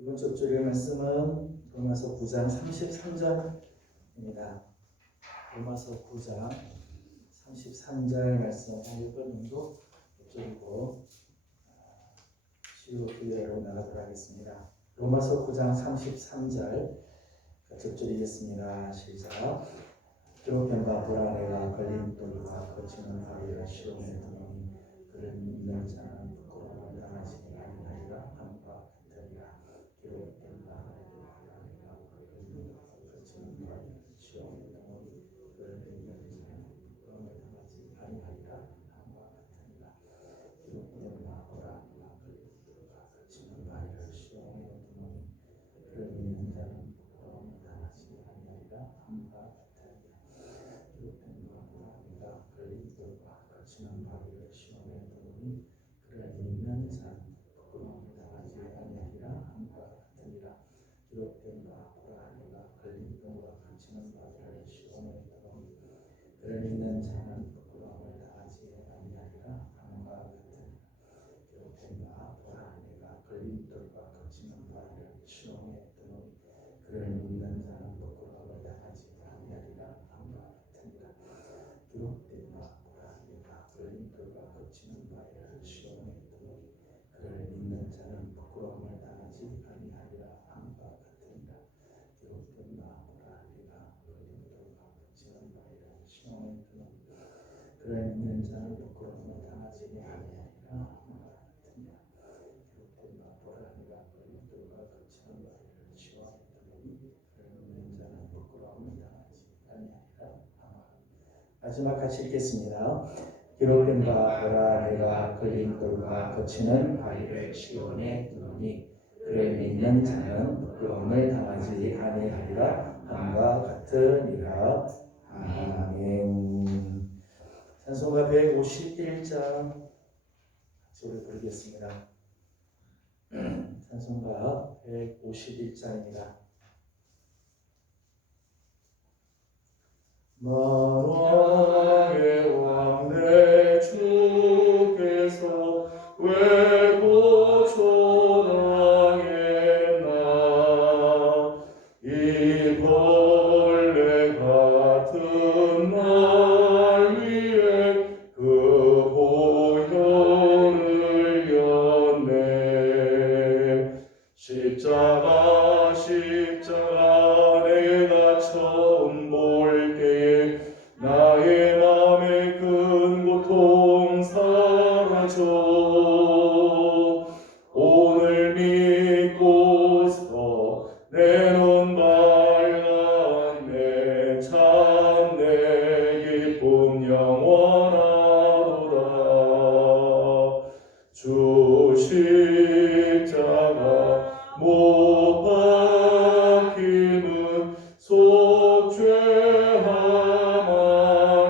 이번 주 주일 말씀은 로마서 9장 33절입니다. 로마서 9장 33절 말씀 읽어님도 이쪽이고 주요 교회로 나가도록 하겠습니다. 로마서 9장 33절 접줄이겠습니다. 시작. 기록된 불안해가 걸림돌과 거치는 바위를 시험에 두니 그를 믿는 자는 부끄러움을 당하지 아니하리라 함과 같으리라. 기록된 불안해가 걸림돌과 거치는 바위를 시험에 두니 그를 믿는 자는 부끄러움을 당하지 아니하리라 함과 같으리라. 기록된 불안해가 걸림돌과 거치는 바위를 시험에 두니 그를 믿는 자는 부끄러움을 당하지 아니하리라 함과 같으리라. 걸림돌과 거치는 바위를 시험에 두니 그를 믿는 자는 부끄러움을 당하지 아니하리라 함과 같으리라. 기록된 바 불안해가 걸림돌과 거치는 바위를 시험에 두니 그를 믿는 자는 부끄러움을 당하지 아니하리라 함과 같으리라. 기록된 바 불안해가 걸림돌과 거치는 바위를 시험에 두니 그를 믿는 자는 부끄러움을 당하지 아니하리라 함과 같으리라. 기록된 바 불안해가 걸림돌과 거치는 바위를 시험에 두니 그를 믿는 자는 부끄러움을 당하지 아니하리라 함과 같으리라. 기록된 바 불안해가 걸림돌과 거치는 바위를 시험에 두니 그를 믿는 자는 부끄러움을 당하지 아니하리라 함과 같으리라. 기록된 바 불안해가 걸림돌과 거치는 바위를 시험에 두니 그를 믿는 자는 부끄러움을 당하지 아니하리라 함과 마지막 같이 읽겠습니다. 기록된 바 보라 내가 걸림돌과 거치는 바위를 시온에 두니 그를 믿는 자는 부끄러움을 당하지 아니하리라 함과 같으리라. 아멘. 찬송가 151장 같이 우리 부르겠습니다. 찬송가 151장입니다. 만왕의 왕 내 주께서 왜 고초당했나 이 벌레 같은 날 위에 그 보혈을 였네. 십자가 내가 처음 볼 때에 나의 맘의 큰 고통 사라져 오늘 믿고서 내 눈 밝았네. 참 내 기쁨 영원하도다. 주 십자가 못 박힘은 속죄함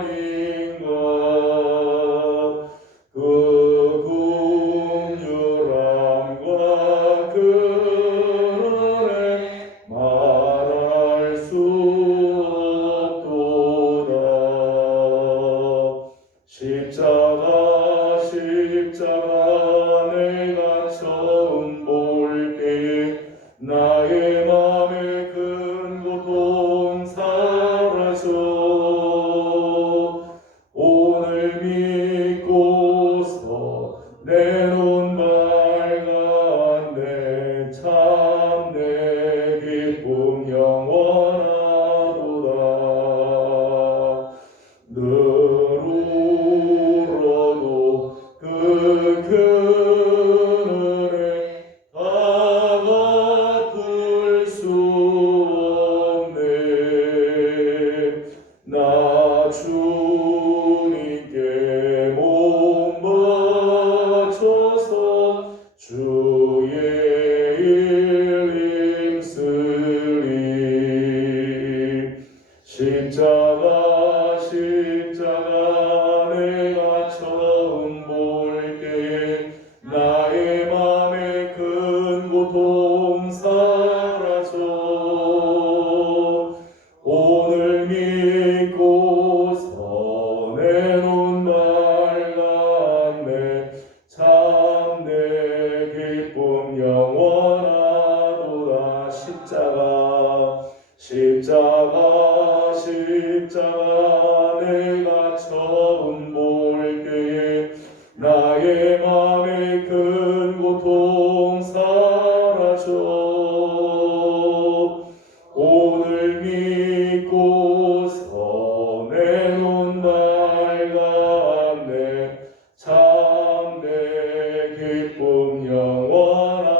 아닌가. 그 긍휼함과 그 은혜 말할 수 없도다. 십자가 내가 처음 볼 때에 나의 맘의 큰 고통 사라져 오늘 믿고서 내 눈 밝았네. 참 내 기쁨 영원하도다. 늘 울어도 그 은혜 다 갚을 수 없네. 나 주님께 몸 바쳐서 주의 일 힘쓰리. 십자가 내가 처음 볼 때에 나의 맘의 큰 고통 사라져 오늘 믿고서 내 눈 밝았네. 참 내 기쁨 영원하도다. 기쁨 영원하도다.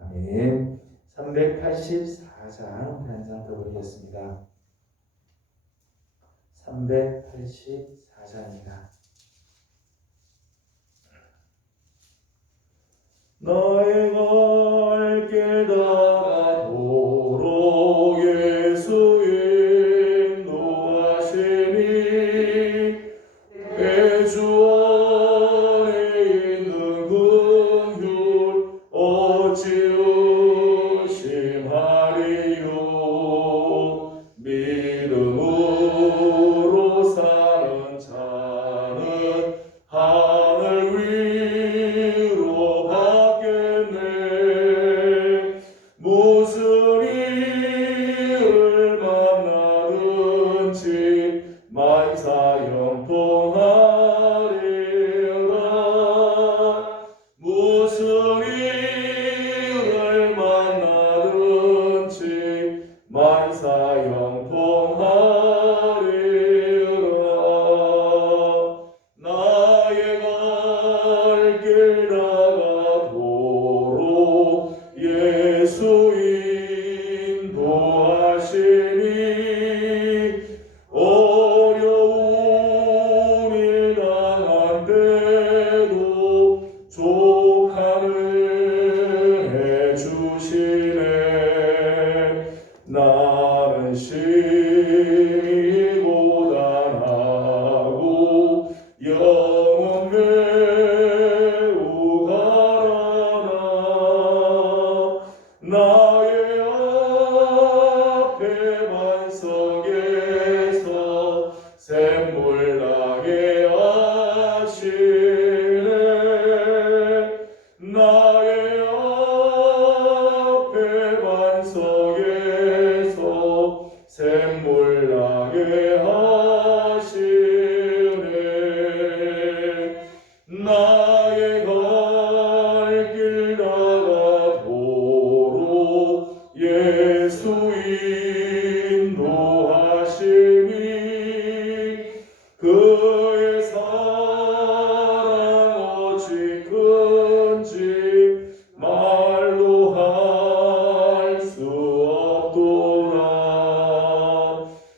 아멘. 384장 한장 더 보겠습니다. 384장입니다. 나의 갈 길 다가도록 예수 인도하시니 내 주 안에 있는 긍휼 어찌 의심하리요. 믿음으로 사는 자는 하늘 위로 받겠네. 무슨 일을 만나든지 만사 형통하리라. 무슨 일을 만나든지 만사 형통하리라. 나의 갈 길 다가도록 예수 인도하시니 어려운 일 당한 때도 족하는 해주시네. 나는 심히 고단하고 영은 매우 가라나. 나의 앞에 반석에서 샘물 나게 하시네. 나의 앞에 반석에서 샘물 나게 하시네. 나의 갈 길 다가도록 예수 인도하시니 그의 사랑 어찌 큰지 말로 할 수 없도다.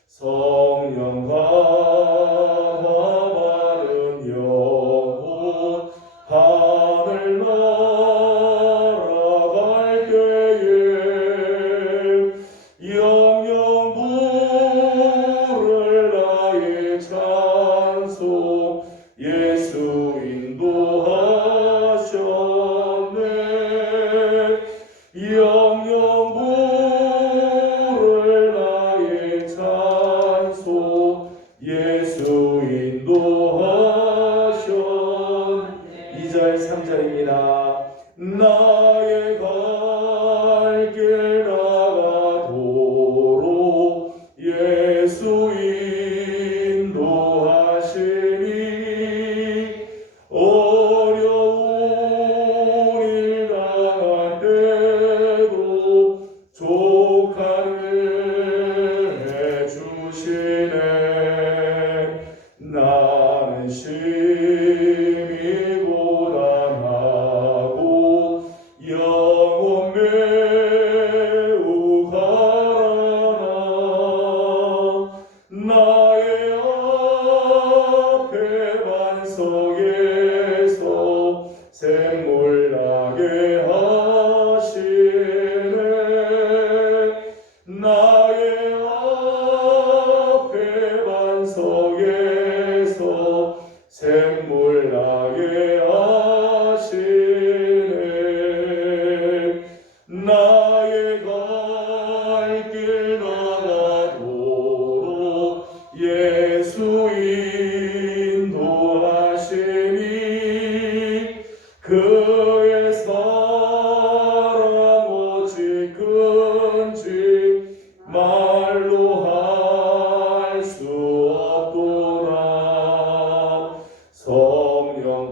성령 감화 받은 영혼 하늘 날아갈 때에 영영 부를 나의 찬송 예수 인도하셨네. 영영 부를 나의 찬송 예수 인도하셨네. 2절 3절입니다. 나의 갈 길 다가도록 예수 인도하시니 어려운 일 당할 때도 족하게 해주시네. 나는 심히 고단하고 영혼 매우 가라나. 나의 앞에 반석에서 샘물 나게 하시네. 나의 앞에 반석에서 샘물 나게 하시네. 나의 갈 길 다가도록 예수 인도하시니 그의 사랑 어찌 큰지 말로 할 수 없도다. 성령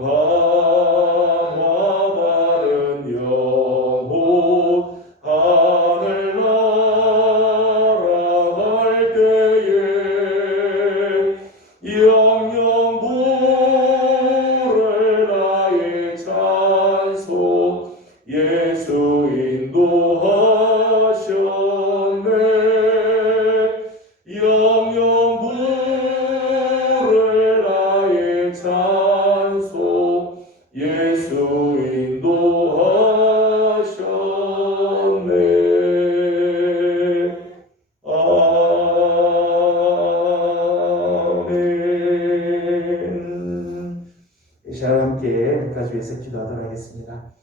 시간 함께 한 가지 위해서 기도하도록 하겠습니다.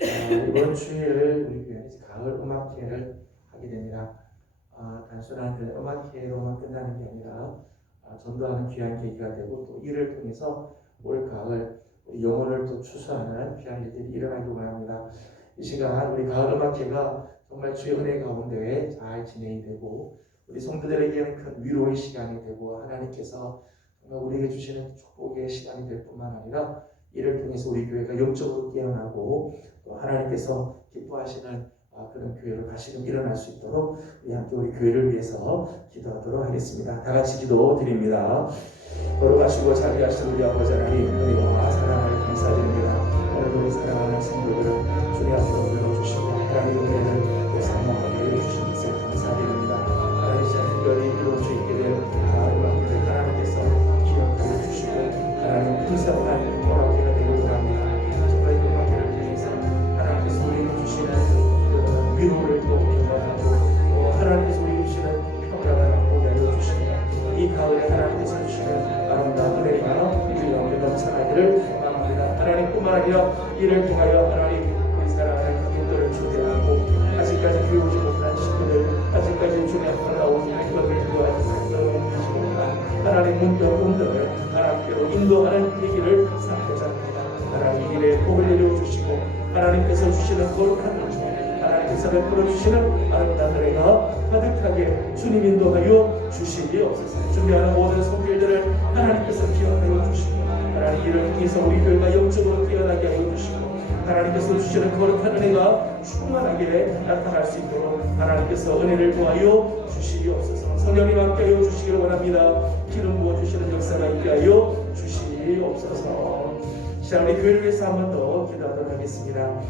이번 주일 우리 교회는 가을 음악회를 하게 됩니다. 단순한 그 음악회로만 끝나는 게 아니라 전도하는 귀한 계기가 되고 또 이를 통해서 올 가을 우리 영혼을 또 추수하는 귀한 일들이 일어나기를 원합니다. 이 시간 우리 가을 음악회가 정말 주의 은혜 가운데 잘 진행이 되고 우리 성도들에게는 큰 위로의 시간이 되고 하나님께서 정말 우리에게 주시는 축복의 시간이 될 뿐만 아니라 이를 통해서 우리 교회가 영적으로 깨어나고 또 하나님께서 기뻐하시는 그런 교회로 다시금 일어날 수 있도록 우리 함께 우리 교회를 위해서 기도하도록 하겠습니다. 다 같이 기도 드립니다. 걸어가시고 자비하신 우리 아버지 하나님 은혜와 사랑을 감사드립니다. 오늘도 우리 사랑하는 성도들을 주님 앞으로 불러주시고 하나님 은혜를 사모하게 해주신 것을 감사드립니다. 하나님 시간 특별히 이번 주 있게 될 음악회를 하나님께서 기억하여 주시고 하나님 풍성한 음악회가 되길 원합니다. 정말 이 음악회를 통해서 하나님께서 우리에게 주시는 위로를 또 경험하고 하나님께서 우리에게 주시는 평강을 보게 하여 주시며 이 가을에 하나님께서 주시는 아름다운 은혜가 우리 가운데 넘쳐나기를 소망합니다. 하나님뿐만 아니라 이를 통하여 하나님 우리 사랑하는 그분들을 초대하고 아직까지 배우지 못한 친구들 아직까지 주님 앞으로 나오지 못한 구하지 못한 하나님 문병분들을 하나님께로 인도하는 계기를 삼고자 합니다. 하나님 일에 복을 내려주시고 하나님께서 주시는 거룩한 은총 하나님께서 베풀어 주시는 아름다운 은혜가 가득하게 주님 인도하여 주시옵소서. 준비하는 모든 손길들을 하나님께서 기억하여 주시고 하나님 이를 통해서 우리 교회가 영적으로 깨어나게 하여 주시고 하나님께서 주시는 거룩한 은혜가 충만하게 나타날 수 있도록 하나님께서 은혜를 구하여 주시옵소서. 성령님 함께하여 주시기를 원합니다. 기름 부어주시는 역사가 있게 하여 주시옵소서. 시간 우리 교회를 위해서 한 번 더 기도하도록 하겠습니다.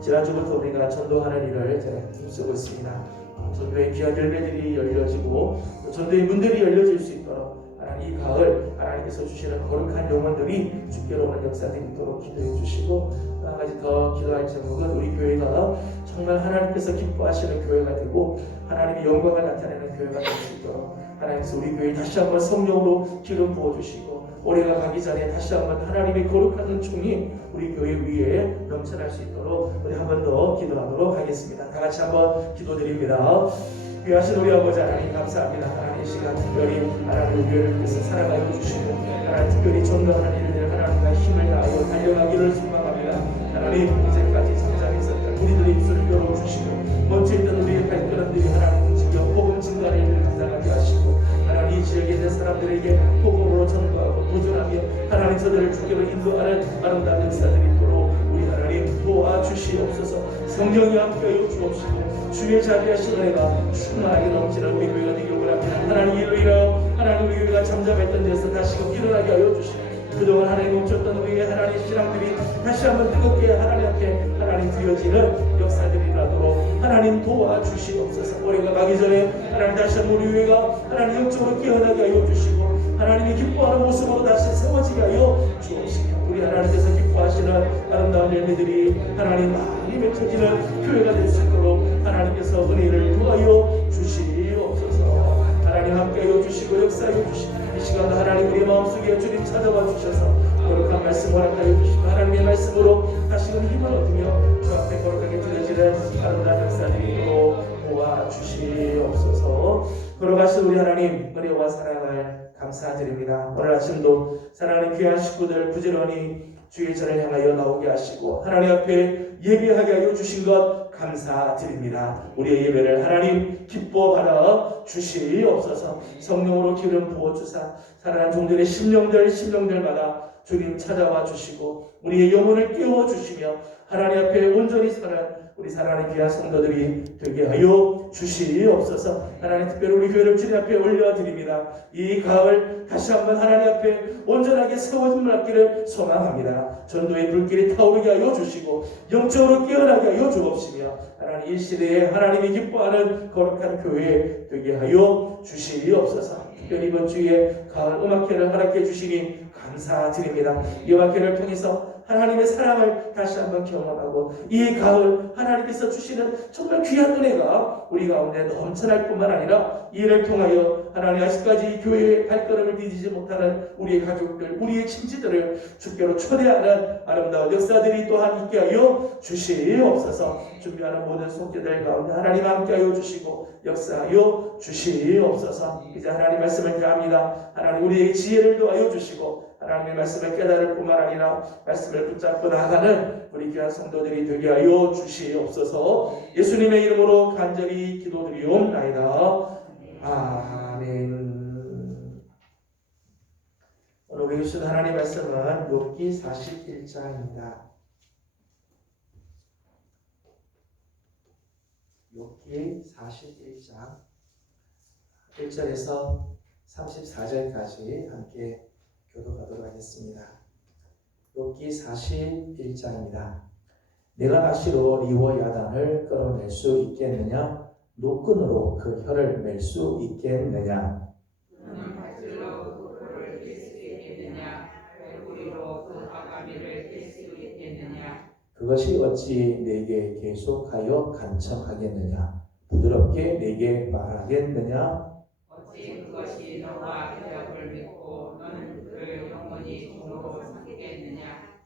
지난주부터 우리가 전도하는 일을 힘쓰고 있습니다. 전도의 귀한 열매들이 열려지고 전도의 문들이 열려질 수 있도록 하나님 이 가을 하나님께서 주시는 거룩한 영혼들이 주께로 오는 역사들이 있도록 기도해 주시고 한 가지 더 기도할 제목은 우리 교회가 정말 하나님께서 기뻐하시는 교회가 되고 하나님의 영광을 나타내는 교회가 될 수 있도록 하나님께서 우리 교회에 다시 한번 성령으로 기름 부어주시고 올해가 가기 전에 다시 한번 하나님의 거룩한 은총이 우리 교회 위에 넘쳐날 수 있도록 우리 한 번 더 기도하도록 하겠습니다. 다 같이 한번 기도드립니다. 귀하신 우리 아버지 하나님 감사합니다. 하나님 이 시간 특별히 하나님 교회를 위해서 살아가여 주시고 하나님 특별히 전도하는 일들 하나님과 힘을 다하여 달려가기를 소망합니다. 하나님 이제까지 성장했었던 우리들의 입술을 열어주시고 멈춰있던 우리의 발걸음들이 하나님 움직여 복음 증가를 감당하게 하시고 하나님 이 지역에 있는 사람들에게 복음으로 전도하고 도전하며 하나님 저들을 주께로 인도하는 아름다운 역사들이 있도록 우리 하나님 도와주시옵소서. 성령이 함께하여 주옵시고 주의 자비하신 은혜가 충만하게 넘치는 우리 교회가 되길 원합니다. 하나님 이로 인하여 하나님 우리 교회가 잠잠했던 데서 다시금 일어나게 하여 주시고 그동안 하나님 멈췄던 우리의 하나님 신앙들이 다시 한번 뜨겁게 하나님 앞에 하나님 드려지는 역사들이 나도록 하나님 도와주시옵소서. 올해가 가기 전에 하나님 다시 한번 우리 교회가 하나님 영적으로 깨어나게 하여 주시고 하나님이 기뻐하는 모습으로 다시 세워지게 하여 주옵시고 우리 하나님께서 기뻐하시는 아름다운 열매들이 하나님 많이 맺혀지는 교회가 될 수 있도록 하나님께서 은혜를 도와여 주시옵소서. 하나님 함께하여 주시고 역사하여 주시고 이 시간도 하나님 우리 마음속에 주님 찾아와 주셔서 거룩한 말씀 허락하여 주시고 하나님의 말씀으로 다시금 힘을 얻으며 주 앞에 거룩하게 드려지는 아름다운 역사들이 있도록 도와주시옵소서. 걸어가신 우리 하나님 은혜와 사랑을 감사드립니다. 오늘 아침도 사랑하는 귀한 식구들 부지런히 주의 전을 향하여 나오게 하시고 하나님 앞에 예배하게 하여 주신 것 감사드립니다. 우리의 예배를 하나님 기뻐 받아 주시옵소서. 성령으로 기름 부어주사 사랑하는 종들의 심령들마다 주님 찾아와 주시고 우리의 영혼을 깨워주시며 하나님 앞에 온전히 사는 우리 사랑하는 귀한 성도들이 되게 하여 주시옵소서. 하나님 특별히 우리 교회를 주님 앞에 올려드립니다. 이 가을 다시 한번 하나님 앞에 온전하게 세워짐을 받기를 소망합니다. 전도의 불길이 타오르게 하여 주시고 영적으로 깨어나게 하여 주옵시며 하나님 이 시대에 하나님이 기뻐하는 거룩한 교회 되게 하여 주시옵소서. 특별히 이번 주에 가을 음악회를 허락해 주시니 감사드립니다. 이 음악회를 통해서 하나님의 사랑을 다시 한번 경험하고 이 가을 하나님께서 주시는 정말 귀한 은혜가 우리 가운데 넘쳐날 뿐만 아니라 이를 통하여 하나님 아직까지 교회의 발걸음을 디디지 못하는 우리의 가족들, 우리의 친지들을 주께로 초대하는 아름다운 역사들이 또한 있게 하여 주시옵소서. 준비하는 모든 손길들 가운데 하나님 함께하여 주시고 역사하여 주시옵소서. 이제 하나님 말씀을 대합니다. 하나님 우리에게 지혜를 더하여 주시고 하나님의 말씀을 깨달을 뿐만 아니라 말씀을 붙잡고 나아가는 우리 귀한 성도들이 되게 하여 주시옵소서. 예수님의 이름으로 간절히 기도드리옵나이다. 아멘. 오늘 우리 주신 하나님의 말씀은 욥기 41장입니다. 욥기 41장 1절에서 34절까지 함께 교도하도록 하겠습니다. 욥기 41장입니다. 내가 낚시로 리워 야단을 끌어낼 수 있겠느냐? 노끈으로 그 혀를 맬 수 있겠느냐? 너는 발질로 그 혀를 뗄 수 있겠느냐? 발구리로 그 아가미를 뗄 수 있겠느냐? 그것이 어찌 내게 계속하여 간청하겠느냐? 부드럽게 내게 말하겠느냐? 어찌 그것이 너와 대답을 믿고 너는 그를 영원히 종으로 삼겠느냐?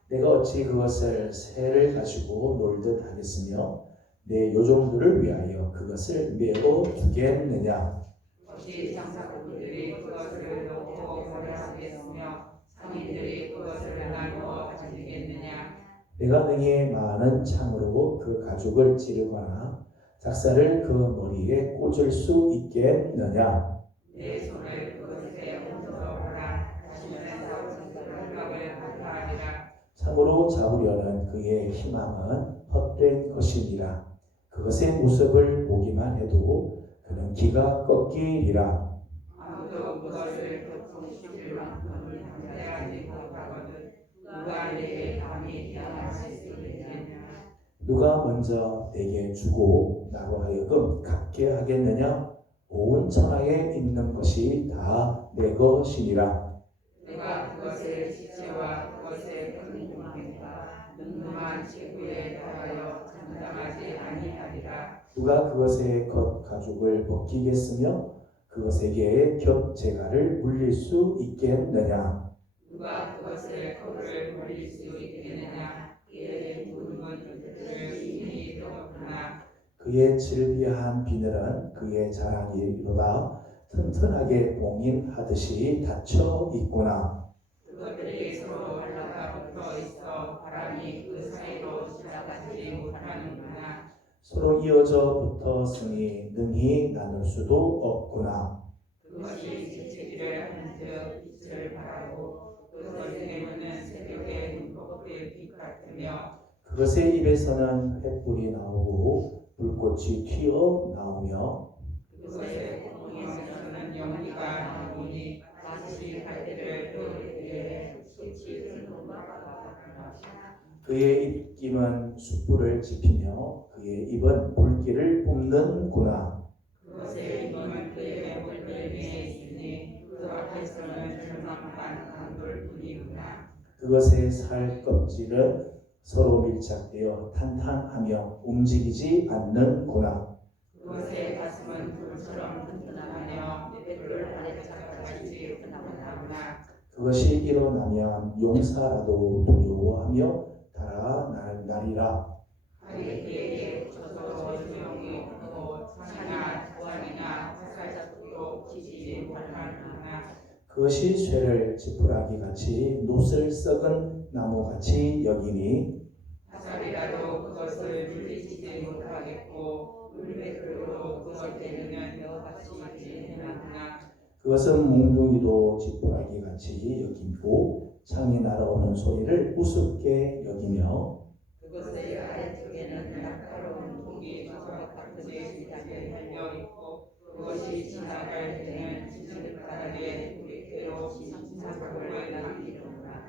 내가 어찌 그것을 새를 가지고 놀듯 하겠으며 내 요종들을 위하여 그것을 메어 두겠느냐? 어찌 장사꾼들이 그것을 놓고 버려하겠으며 상인들이 그것을 나누어 가지겠느냐? 내가 능히 많은 창으로 그 가죽을 찌르거나 작사를 그 머리에 꽂을 수 있겠느냐? 내 손을 그것에 얹어보라. 다시는 생각을 못하리라. 참으로 잡으려는 그의 희망은 헛된 것이니라. 그것의 모습을 보기만 해도 그는 기가 꺾이리라. 아무도 그것을 교통시킬 만큼을 담대하지 못하거든 누가 내게 감히 대항하실 수 있겠느냐? 누가 먼저 내게 주고 나로 하여금 갖게 하겠느냐? 온 천하에 있는 것이 다 내 것이니라. 내가 그것을 지체와 그것의 큰 공항에다 능lum한 지구에 달하여 장담하지 아니하리라. 누가 그것의 겉 가죽을 벗기겠으며 그것에게 곁 재갈을 물릴 수 있겠느냐? 누가 그것을 털을 벌릴 수 있겠느냐? 그의 굵은 깃을 신이 되었구나. 그의 질비한 비늘은 그의 자랑이로다. 튼튼하게 봉인하듯이 닫혀 있구나. 그것들이 서로 달라가 붙어 있어 바람이 그 사이로 지나가지 못하는구나. 서로 이어져 붙었으니 능히 나눌 수도 없구나. 그것이 지치기를 한즉 빛을 바라고 그것의 눈은 새벽의 눈꺼풀의 빛 같으며 그것의 입에서는 횃불이 나오고 불꽃이 튀어 나오며 그것의 콧구멍에서는 연기가 나오니 다시 갈대를 배우기에 숯이 뜨는 것과 같구나. 그의 입김은 숯불을 지피며 그의 입은 불길을 뿜는구나. 그것의 입은 그의 물결에 있으니 그 앞에서는 절망한 강돌뿐이구나. 그것의 살 껍질은 서로 밀착되어 탄탄하며 움직이지 않는구나. 그것의 가슴은 불처럼 튼튼하며 맷돌 아래짝같이 튼튼하구나. 그것이 일어나면 용사라도 두려워하며 달아나리라. 하리에게 붙여서 조용히 오고 창이나 보안이나 화살자국도 지지 못하는구나. 그것이 쇠를 지푸라기 같이 놋을 썩은 나무같이 여기니 화살이라도 그것을 물리치지 못하겠고 물맷돌로 그것 때리면 여같이 지는구나. 그것은 몽둥이도 지푸라기 같이 여기고 창이 날아오는 소리를 우습게 여기며 그것의 아래쪽에는 날카로운 독이 저것 같은데 빛에 달려 있고 그것이 지나갈 때는 지층바닥에 우리께로 자국을 남기는구나.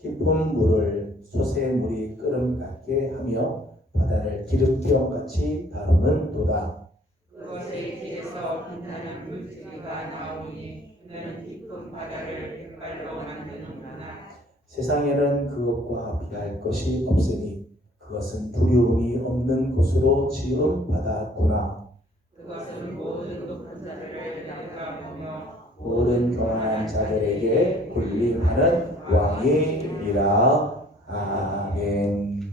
깊은 물을 솟의 끓음 같게 하며 바다를 기름병같이 다루는도다. 그것의 길에서 빛나는 물줄기가 나오니 그는 깊은 바다를 백발로 만드는구나. 세상에는 그것과 비할 것이 없으니 그것은 두려움이 없는 곳으로 지음 받았구나. 그것은 모든 높은 자들을 낚아보며 자들에게 군림하는 왕이니라. 아멘.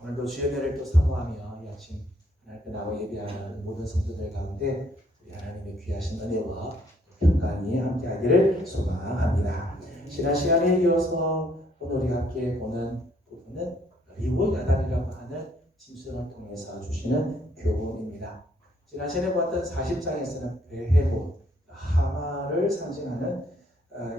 오늘도 주의 은혜를 또 사모하며 이 아침 하나님께 나와 예배하는 모든 성도들 가운데 우리 하나님의 귀하신 은혜와 평강이 함께하기를 소망합니다. 지난 시간에 이어서 오늘 우리 함께 보는 부분은 리워 야단이라고 하는 짐승을 통해서 주시는 교훈입니다. 지난 시간에 보았던 40장에서는 베헤몬, 하마를 상징하는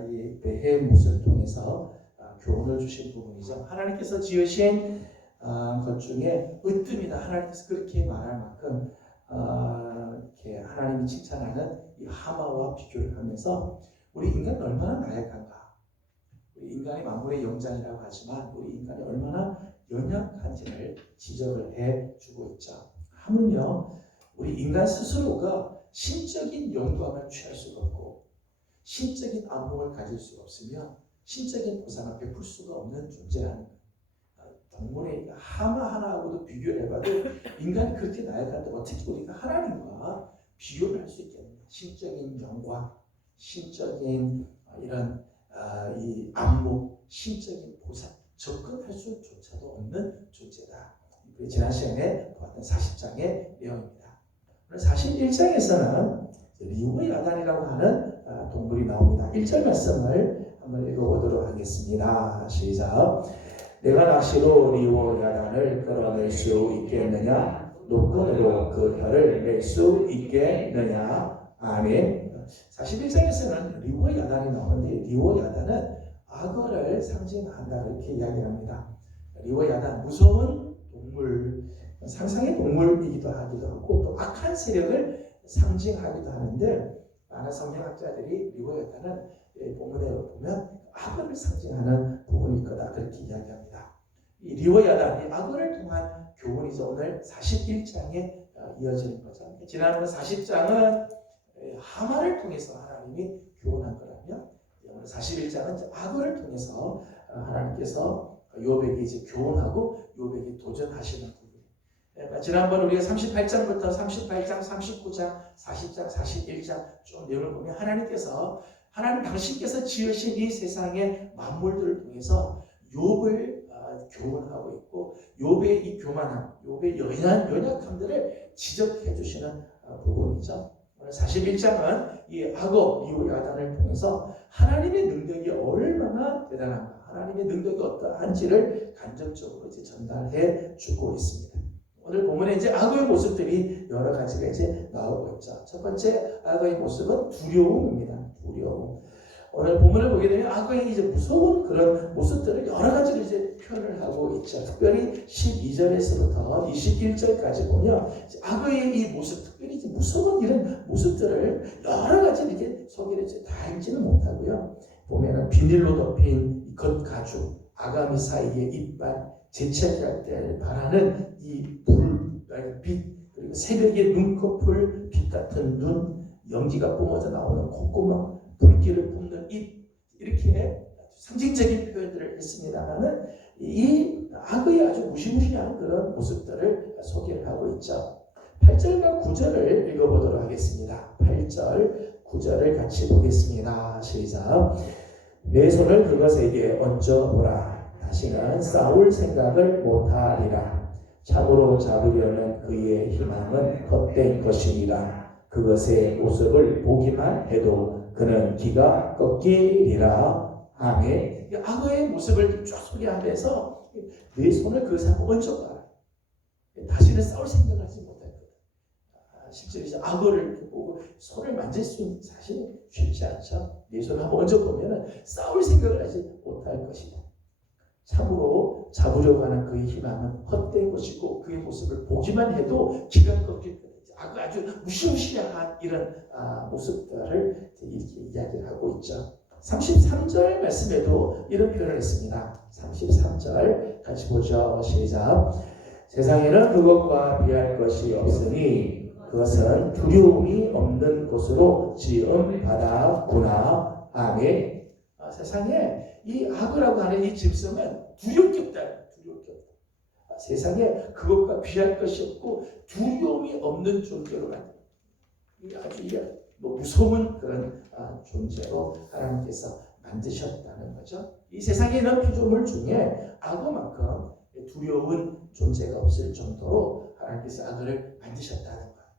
이 베헤못을 통해서 교훈을 주신 부분이죠. 하나님께서 지으신 것 중에 으뜸이다. 하나님께서 그렇게 말할 만큼 이렇게 하나님이 칭찬하는 이 하마와 비교를 하면서 우리 인간은 얼마나 나약한가. 우리 인간이 만물의 영장이라고 하지만 우리 인간이 얼마나 연약한지를 지적을 해주고 있죠. 하물며 우리 인간 스스로가 신적인 영광을 취할 수가 없고 신적인 안목을 가질 수가 없으며 신적인 보상을 베풀 수가 없는 존재라는 거예요. 동물의 하마 하나하고도 비교를 해봐도 인간이 그렇게 나약한데 어떻게 우리가 하나님과 비교를 할 수 있겠느냐. 신적인 영광, 신적인 이런 이 안목, 신적인 보상, 접근할 수조차도 없는 존재다. 지난 시간에 보았던 40장의 내용입니다. 오늘 41장에서는 리우 야단이라고 하는 동물이 나옵니다. 1절 말씀을 한번 읽어보도록 하겠습니다. 시작. 내가 낚시로 리우 야단을 끌어낼 수 있겠느냐? 노끈으로 그 혀를 낼 수 있겠느냐? 아멘. 41장에서는 리우 야단이 나오는데 리우 야단은 악어를 상징한다 이렇게 이야기합니다. 리우 야단 무서운 동물, 상상의 동물이기도 하고 또 악한 세력을 상징하기도 하는데 많은 성경학자들이 리우 야단은 본문에 보면 악어를 상징하는 부분일 거다 그렇게 이야기합니다. 이 리우 야단, 이 악어를 통한 교훈이죠. 오늘 41장에 이어지는 거죠. 지난번 40장은 하마를 통해서 하나님이 교훈한 거라면 오늘 41장은 악어를 통해서 하나님께서 욥에게 이제 교훈하고 욥에게 도전하시는 부분. 지난번 우리가 38장부터 38장, 39장, 40장, 41장 쭉 내용을 보면 하나님 당신께서 지으신 이 세상의 만물들을 통해서 욥을 교훈하고 있고 욥의 이 교만함, 욥의 연약함들을 지적해 주시는 부분이죠. 오늘 41장은 이 악어 리우 야단을 통해서 하나님의 능력이 얼마나 대단한가, 하나님의 능력이 어떠한지를 간접적으로 이제 전달해 주고 있습니다. 오늘 본문에 이제 악어의 모습들이 여러 가지가 이제 나오고 있죠. 첫 번째 악어의 모습은 두려움입니다. 두려움. 오늘 본문을 보게 되면 악어의 이제 무서운 그런 모습들을 여러 가지로 이제 표현을 하고 있죠. 특별히 12절에서부터 21절까지 보면 악어의 이 모습, 특별히 이제 무서운 이런 모습들을 여러 가지로 이제 소개를 다 읽지는 못하고요. 보면은 비닐로 덮인 겉가죽, 아가미 사이의 이빨, 재채기할 때 바라는 이 빛, 그리고 새벽의 눈꺼풀, 빛 같은 눈, 연기가 뿜어져 나오는 콧구멍, 불길을 뿜는 입, 이렇게 상징적인 표현들을 했습니다만은 이 악의 아주 무시무시한 그런 모습들을 소개를 하고 있죠. 8절과 9절을 읽어보도록 하겠습니다. 8절, 9절을 같이 보겠습니다. 시작. 내 손을 그것에게 얹어보라. 다시는 싸울 생각을 못하리라. 참으로 잡으려는 그의 희망은 헛된 것이니라. 그것의 모습을 보기만 해도 그는 기가 꺾이리라. 아멘. 악어의 모습을 쭉 소개하면서 내 손을 그것에 한번 얹어봐라. 다시는 싸울 생각을 하지 못할 거다. 실제로 이제 악어를 보고 손을 만질 수 있는 사실은 쉽지 않죠. 내 손을 한번 얹어보면 싸울 생각을 하지 못할 것이다. 참으로 잡으려고 하는 그의 희망은 헛된 것이고 그의 모습을 보기만 해도 기가 꺾일 거다. 아주 무시무시한 이런 모습들을 이렇게 이야기를 하고 있죠. 33절 말씀에도 이런 표현을 했습니다. 33절 같이 보죠. 시작. 세상에는 그것과 비할 것이 없으니 그것은 두려움이 없는 곳으로 지음 받았구나. 아멘. 세상에 이 악어라고 하는 이 짐승은 두렵게 없다. 두렵게 없다. 세상에 그것과 비할 것이 없고 두려움이 없는 존재로 만든 아주 뭐 무서운 그런 존재로 하나님께서 만드셨다는 거죠. 이 세상에 있는 피조물 중에 악어만큼 두려운 존재가 없을 정도로 하나님께서 악어를 만드셨다는 거예요.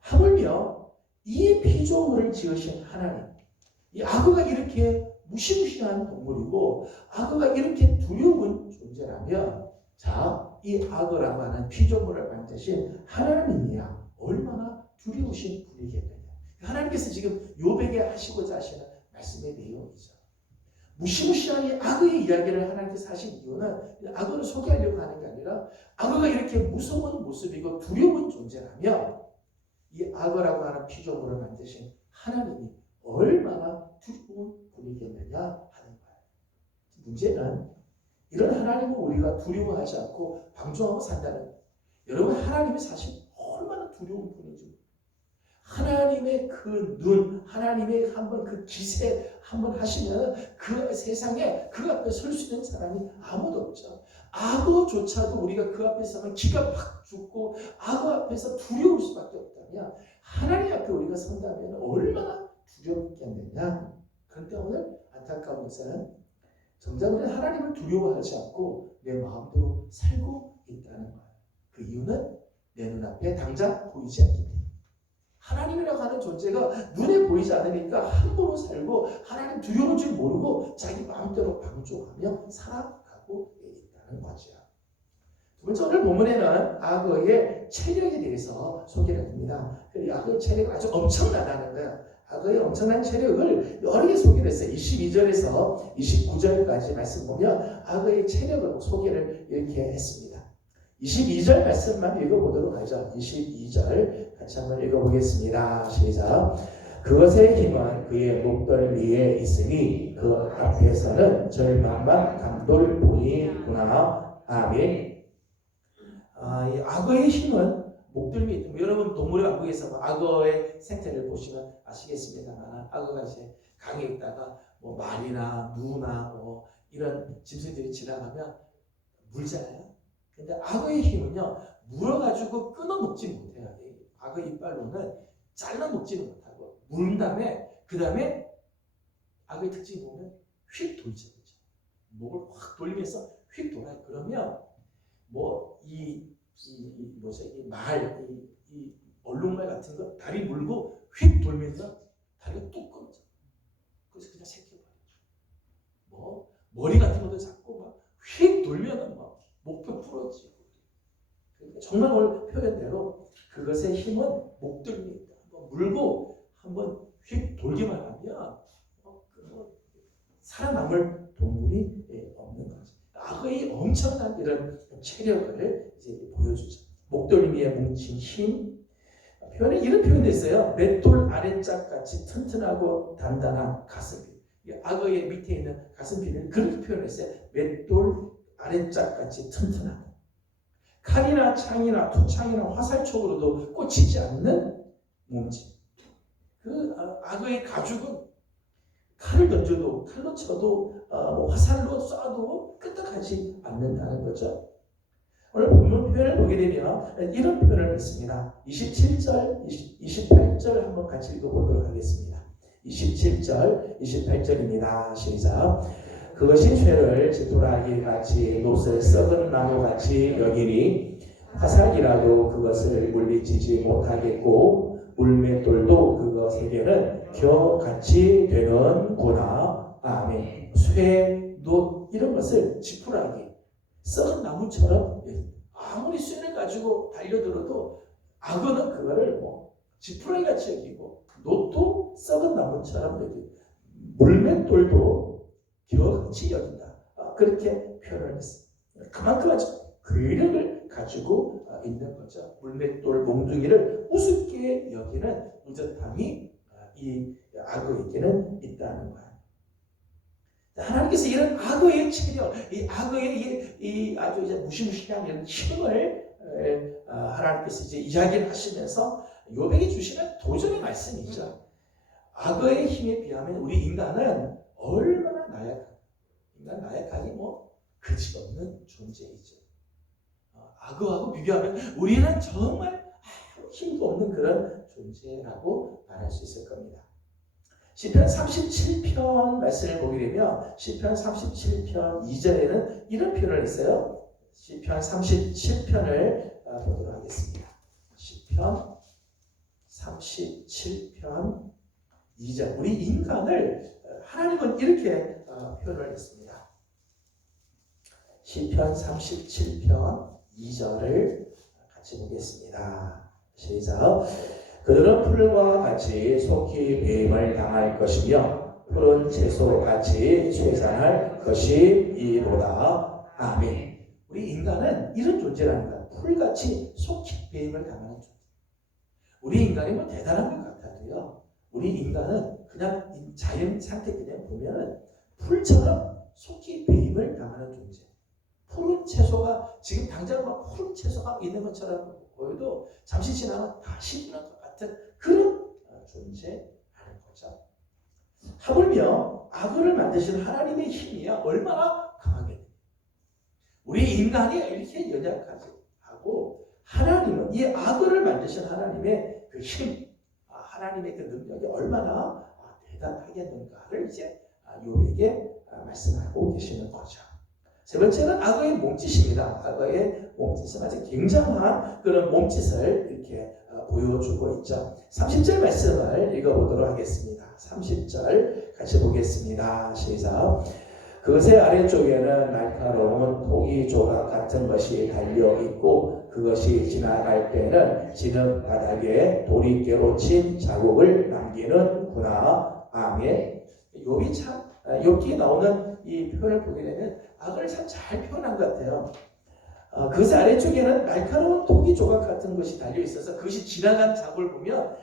하물며 이 피조물을 지으신 하나님, 이 악어가 이렇게 무시무시한 동물이고 악어가 이렇게 두려운 존재라면, 자, 이 악어라고 하는 피조물을 만드신 하나님이야 얼마나 두려우신 분이겠느냐. 하나님께서 지금 욥에게 하시고자 하시는 말씀의 내용이죠. 무시무시한 이 악어의 이야기를 하나님께서 하신 이유는 악어를 소개하려고 하는 게 아니라 악어가 이렇게 무서운 모습이고 두려운 존재라면 이 악어라고 하는 피조물을 만드신 하나님이 얼마나 두려운 분이겠느냐 하는 거예요. 문제는 이런 하나님을 우리가 두려워하지 않고 방종하고 산다는 거예요. 여러분, 하나님이 사실 얼마나 두려운 분인지, 하나님의 그 눈, 하나님의 한번 그 기세 한번 하시면 그 세상에 그 앞에 설 수 있는 사람이 아무도 없죠. 악어조차도 우리가 그 앞에 서면 기가 팍 죽고 악어 앞에서 두려울 수밖에 없다면 하나님 앞에 우리가 선다면 얼마나 두렵겠느냐. 그런데 오늘 안타까운 것은 정작 우리는 하나님을 두려워하지 않고 내 마음대로 살고 있다는 거예요. 그 이유는 내 눈앞에 당장 보이지 않기 때문에. 하나님이라고 하는 존재가 눈에 보이지 않으니까 함부로 살고 하나님 두려운 줄 모르고 자기 마음대로 방종하며 살아가고 있다는 거죠. 두 번째, 오늘 본문에는 악어의 체력에 대해서 소개를 합니다. 악어의 체력이 아주 엄청나다는 거예요. 악어의 엄청난 체력을 여러 개 소개를 했어요. 22절에서 29절까지 말씀 보면 악어의 체력을 소개를 이렇게 했습니다. 22절 말씀만 읽어보도록 하죠. 22절 같이 한번 읽어보겠습니다. 시작. 그것의 힘은 그의 목덜미에 있으니 그 앞에서는 절망만 감돌 뿐이구나. 아멘. 이 악어의 힘은 목덜미에 있다. 여러분 동물의 왕국에서 악어의 생태를 보시면 아시겠습니다만, 악어가 이제 강에 있다가 뭐 말이나 누나 뭐 이런 짐승들이 지나가면 물잖아요. 근데 악어의 힘은요, 물어가지고 끊어먹지 못해요. 악어 이빨로는 잘라먹지는 못하고 물은 다음에 그 다음에 악어의 특징이 보면 휙 돌죠. 목을 확 돌리면서 휙 돌아요. 그러면 뭐 이 얼룩말 같은 거 다리 물고 휙 돌면서 다리가 뚝 끊어져. 그래서 그냥 새겨버려. 뭐 머리 같은 것도 잡고 막 휙 돌면은 막 목표 풀어지고. 정말 오늘 표현대로 그것의 힘은 목덜미에 있다. 한번 물고 한번 휙 돌기만 하면 살아남을 동물이 없는 거죠. 악어의 엄청난 이런 체력을 이제 보여주죠. 목덜미에 뭉친 힘. 표현에 이런 표현도 있어요. 맷돌 아래짝 같이 튼튼하고 단단한 가슴피. 악어의 밑에 있는 가슴피를 그렇게 표현했어요. 맷돌 아래짝 같이 튼튼하다. 칼이나 창이나 투창이나 화살촉으로도 꽂히지 않는 몸짓. 그 악어의 가죽은 칼을 던져도, 칼로 쳐도, 화살로 쏴도 끄떡하지 않는다는 거죠. 오늘 본문 표현을 보게 되면 이런 표현을 했습니다. 27절, 28절 한번 같이 읽어보도록 하겠습니다. 27절, 28절입니다. 시작. 그것이 죄를 지푸라기 같이 노슬 썩은 나무 같이 여기니 화살이라도 그것을 물리치지 못하겠고 물맷돌도 그것에게는 겨같이 되는구나. 아멘. 쇠도 이런 것을 지푸라기 썩은 나무처럼 아무리 쇠를 가지고 달려들어도 악어는 그거를 지푸라기 같이 여기고 놋도 썩은 나무처럼 여기고 물맷돌도 겨같이 여긴다. 그렇게 표현을 했어요. 그만큼 아주 괴력을 가지고 있는 거죠. 물맷돌 몽둥이를 우습게 여기는 우젓함이 이 악어에게는 있다는 거예요. 하나님께서 이런 악어의 체력, 이 악어의 이 아주 이제 무시무시한 이런 힘을 하나님께서 이제 이야기를 하시면서 욥에게 주시는 도전의 말씀이죠. 악어의 힘에 비하면 우리 인간은 얼마나 인간 나약하기 그지없는 존재이죠. 악어하고 비교하면 우리는 정말 힘도 없는 그런 존재라고 말할 수 있을 겁니다. 시편 37편 말씀을 보게 되면 시편 37편 2절에는 이런 표현을 했어요. 시편 37편을 보도록 하겠습니다. 시편 37편 2절. 우리 인간을 하나님은 이렇게 표현을 했습니다. 시편 37편 2절을 같이 보겠습니다. 시작. 그들은 풀과 같이 속히 배임을 당할 것이며 푸른 채소같이 쇠잔할 것이이로다. 아멘. 우리 인간은 이런 존재라는 거야. 풀같이 속히 배임을 당하는 존재. 우리 인간이 뭐 대단한 것 같아도요, 우리 인간은 그냥 자연 상태 그냥 보면은 풀처럼 속히 배임을 당하는 존재. 푸른 채소가 지금 당장 막 푸른 채소가 있는 것처럼 보여도 잠시 지나면 다 시드는 것 같은 그런 존재라는 거죠. 하물며 악을 만드신 하나님의 힘이 얼마나 강하겠느냐. 우리 인간이 이렇게 연약하지 하고 하나님은 이 악을 만드신 하나님의 그 힘, 하나님의 그 능력이 얼마나 대단하겠는가를 이제 욥에게 말씀하고 계시는 거죠. 세 번째는 악어의 몸짓입니다. 악어의 몸짓은 아주 굉장한 그런 몸짓을 이렇게 보여주고 있죠. 30절 말씀을 읽어보도록 하겠습니다. 30절 같이 보겠습니다. 시작. 그것의 아래쪽에는 날카로운 토기 조각 같은 것이 달려있고 그것이 지나갈 때는 지는 바닥에 돌이 깨우친 자국을 남기는구나. 아멘. 욥이 참 욥기에 나오는 이 표현을 보게 되면 악을 참 잘 표현한 것 같아요. 그것의 아래쪽에는 날카로운 토기 조각 같은 것이 달려있어서 그것이 지나간 자국을 보면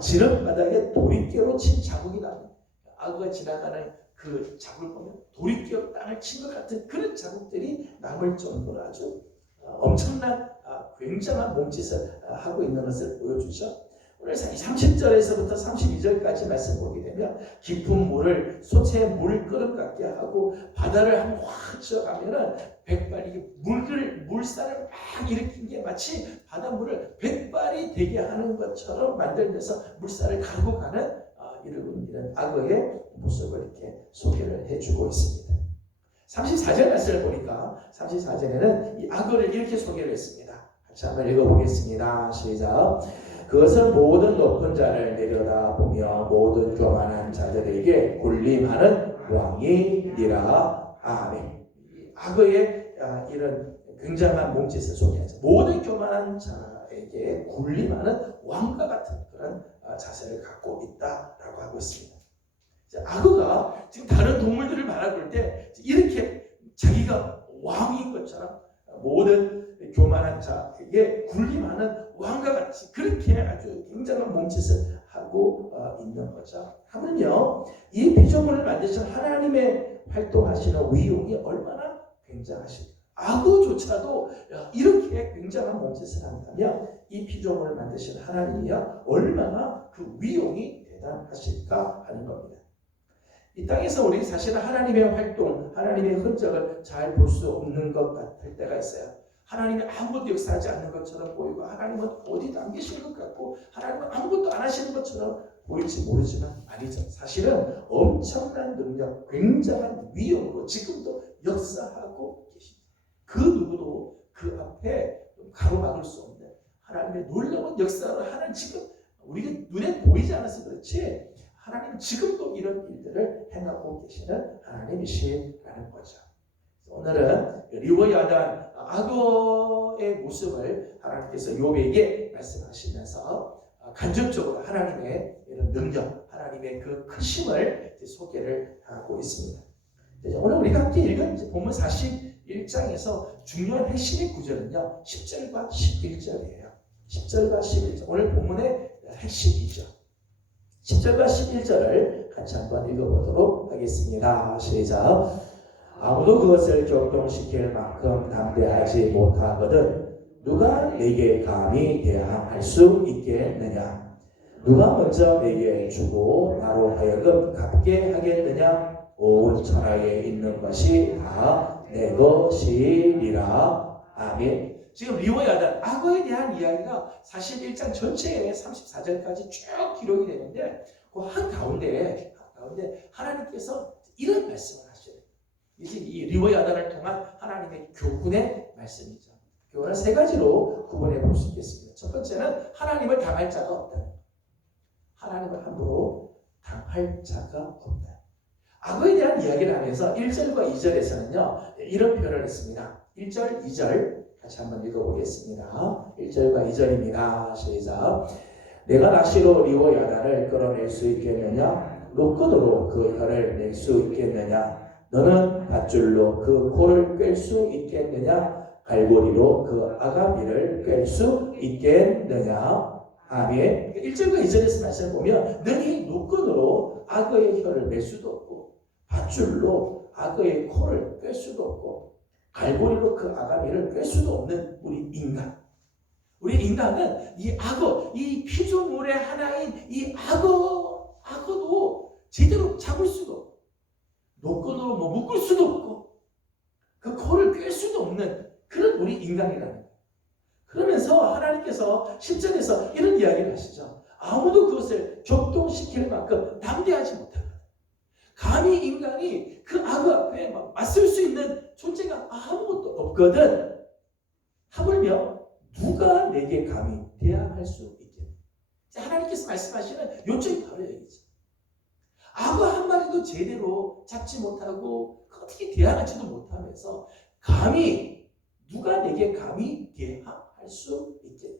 지름 바닥에 돌이 깨우친 자국이 납니다. 악어가 지나가는 그 자국을 보면 돌이 깨어 땅을 친 것 같은 그런 자국들이 남을 정도로 아주 엄청난 굉장한 몸짓을 하고 있는 것을 보여주죠. 오늘 30절에서부터 32절까지 말씀 보게 되면 깊은 물을 소체의 물그릇 같게 하고 바다를 한번 확 지어가면은 백발이 물살을 막 일으킨 게 마치 바닷물을 백발이 되게 하는 것처럼 만들면서 물살을 가고 가는 이런 악어의 모습을 이렇게 소개를 해주고 있습니다. 34절 말씀을 보니까 34절에는 이 악어를 이렇게 소개를 했습니다. 같이 한번 읽어보겠습니다. 시작. 그것은 모든 높은 자를 내려다보며 모든 교만한 자들에게 군림하는 왕이니라. 아멘. 악어의 이런 굉장한 몸짓을 소개해서 모든 교만한 자에게 군림하는 왕과 같은 그런 자세를 갖고 있다라고 하고 있습니다. 악어가 지금 다른 동물들을 바라볼 때 이렇게 자기가 왕인 것처럼 모든 교만한 자에게 군림하는 왕과 같이 그렇게 아주 굉장한 몸짓을 하고 있는 거죠. 하물며 이 피조물을 만드신 하나님의 활동하시는 위용이 얼마나 굉장하실까. 악어조차도 이렇게 굉장한 몸짓을 한다면 이 피조물을 만드신 하나님이야 얼마나 그 위용이 대단하실까 하는 겁니다. 이 땅에서 우리 사실은 하나님의 활동, 하나님의 흔적을 잘 볼 수 없는 것 같을 때가 있어요. 하나님이 아무것도 역사하지 않는 것처럼 보이고 하나님은 어디도 안 계신 것 같고 하나님은 아무것도 안 하시는 것처럼 보일지 모르지만 아니죠. 사실은 엄청난 능력, 굉장한 위엄으로 지금도 역사하고 계십니다. 그 누구도 그 앞에 가로막을 수 없는 하나님의 놀라운 역사를 하는 지금 우리가 눈에 보이지 않아서 그렇지 하나님은 지금도 이런 일들을 행하고 계시는 하나님이시라는 거죠. 오늘은 리워야단 악어의 모습을 하나님께서 욥에게 말씀하시면서 간접적으로 하나님의 이런 능력, 하나님의 그 크심을 소개를 하고 있습니다. 오늘 우리가 함께 읽은 본문 41장에서 중요한 핵심의 구절은요 10절과 11절이에요. 10절과 11절 오늘 본문의 핵심이죠. 10절과 11절을 같이 한번 읽어보도록 하겠습니다. 시작. 아무도 그것을 격동시킬 만큼 담대하지 못하거든 누가 내게 감히 대항할 수 있겠느냐. 누가 먼저 내게 주고 나로 하여금 갚게 하겠느냐. 온 천하에 있는 것이 다 내 것이리라. 아멘. 지금 리워야단 악어에 대한 이야기가 41장 전체에 34절까지 쭉 기록이 되는데 그 한가운데 하나님께서 이런 말씀을 하셔요. 이제 이 리워야단을 통한 하나님의 교훈의 말씀이죠. 교훈을 세 가지로 구분해 볼 수 있겠습니다. 첫 번째는 하나님을 당할 자가 없다. 하나님을 함부로 당할 자가 없다. 악어에 대한 이야기를 하면서 1절과 2절에서는요 이런 표현을 했습니다. 1절, 2절 같이 한번 읽어보겠습니다. 1절과 2절입니다. 시작. 내가 낚시로 리워야단을 끌어낼 수 있겠느냐? 노끈으로 그 혀를 낼 수 있겠느냐? 너는 밧줄로 그 코를 꿰 수 있겠느냐? 갈고리로 그 아가미를 꿰 수 있겠느냐? 아멘. 1절과 2절에서 말씀을 보면 너희 노끈으로 악어의 혀를 낼 수도 없고 밧줄로 악어의 코를 꿰 수도 없고 갈고리로 그 아가미를 꿰 수도 없는 우리 인간. 우리 인간은 이 악어, 이 피조물의 하나인 이 악어도 제대로 잡을 수도 없고 노끈으로 묶을 수도 없고 그 코를 꿰 수도 없는 그런 우리 인간이라는 거예요. 그러면서 하나님께서 10절에서 이런 이야기를 하시죠. 아무도 그것을 격동시킬 만큼 담대하지 못하거든. 감히 인간이 그 악어 앞에 맞설 수 있는 존재가 아무것도 없거든. 하물며 누가 내게 감히 대항할 수 있겠냐. 하나님께서 말씀하시는 요점이 바로 여기죠. 악어 한 마리도 제대로 잡지 못하고 어떻게 대항하지도 못하면서 감히 누가 내게 감히 대항할 수 있겠냐.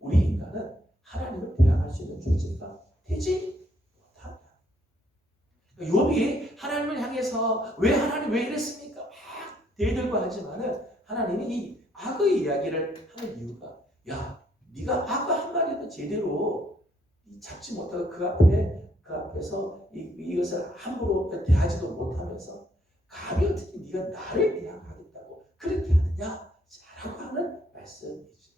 우리 인간은 하나님을 대항할 수 있는 존재가 되지 못한다. 욥이 하나님을 향해서 왜 하나님 왜 이랬습니까? 막 대들고 하지만은 하나님이 이 악어의 이야기를 하는 이유가 야 네가 악어 한 마리도 제대로 잡지 못하고 그 앞에서 이것을 함부로 대하지도 못하면서 감히 어떻게 네가 나를 대항하겠다고 그렇게 하느냐 라고 하는 말씀이죠.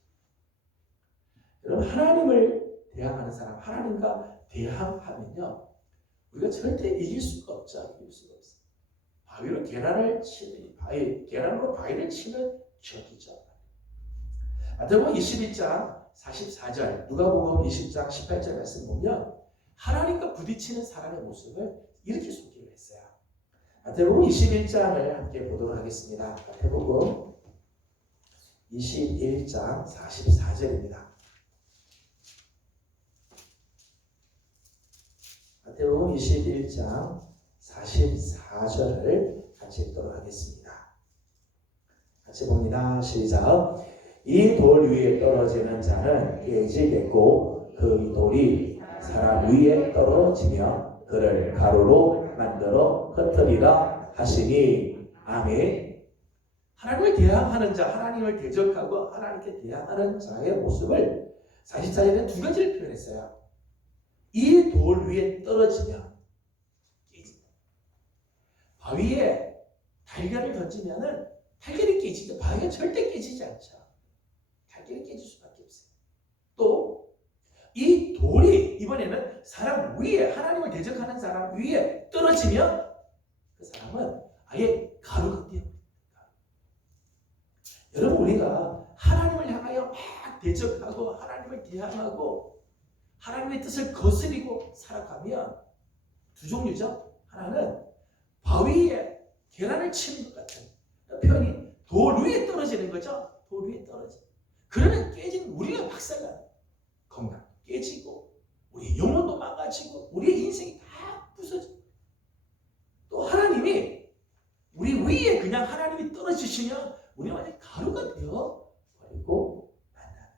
여러분 하나님을 대항하는 사람 하나님과 대항하면요 우리가 절대 이길 수가 없죠. 이길 수가 없어요. 바위로 계란으로 바위를 치는 적이죠. 마태복음 21장 44절, 누가복음 20장 18절 말씀 보면 하나님과 부딪히는 사람의 모습을 이렇게 소개를 했어요. 마태복음 21장을 함께 보도록 하겠습니다. 마태복음 21장 44절입니다. 마태복음 21장 44절을 같이 읽도록 하겠습니다. 같이 봅니다. 시작. 이 돌 위에 떨어지는 자는 깨지겠고 그 돌이 사람 위에 떨어지며 그를 가루로 만들어 흩으리라 하시니 아멘. 하나님을 대항하는 자, 하나님을 대적하고 하나님께 대항하는 자의 모습을 44절에 두 가지를 표현했어요. 이 돌 위에 떨어지면 깨진다. 바위에 달걀을 던지면은 달걀이 깨지죠. 바위가 절대 깨지지 않죠. 달걀이 깨질 수밖에 없어요. 또 이 돌이 이번에는 사람 위에 하나님을 대적하는 사람 위에 떨어지면 그 사람은 아예 가루가 되어버립니다. 여러분 우리가 하나님을 향하여 막 대적하고 하나님을 대항하고 하나님의 뜻을 거스리고 살아가면 두 종류죠. 하나는 바위에 계란을 치는 것 같은 표현이 돌 위에 떨어지는 거죠. 돌 위에 떨어져. 그러면 깨지는 우리가 박살나는 건강 깨지고 우리의 영혼도 망가지고 우리의 인생이 다 부서져. 또 하나님이 우리 위에 그냥 하나님이 떨어지시면 우리는 완전 가루가 되어 버리고 만나는 거예요.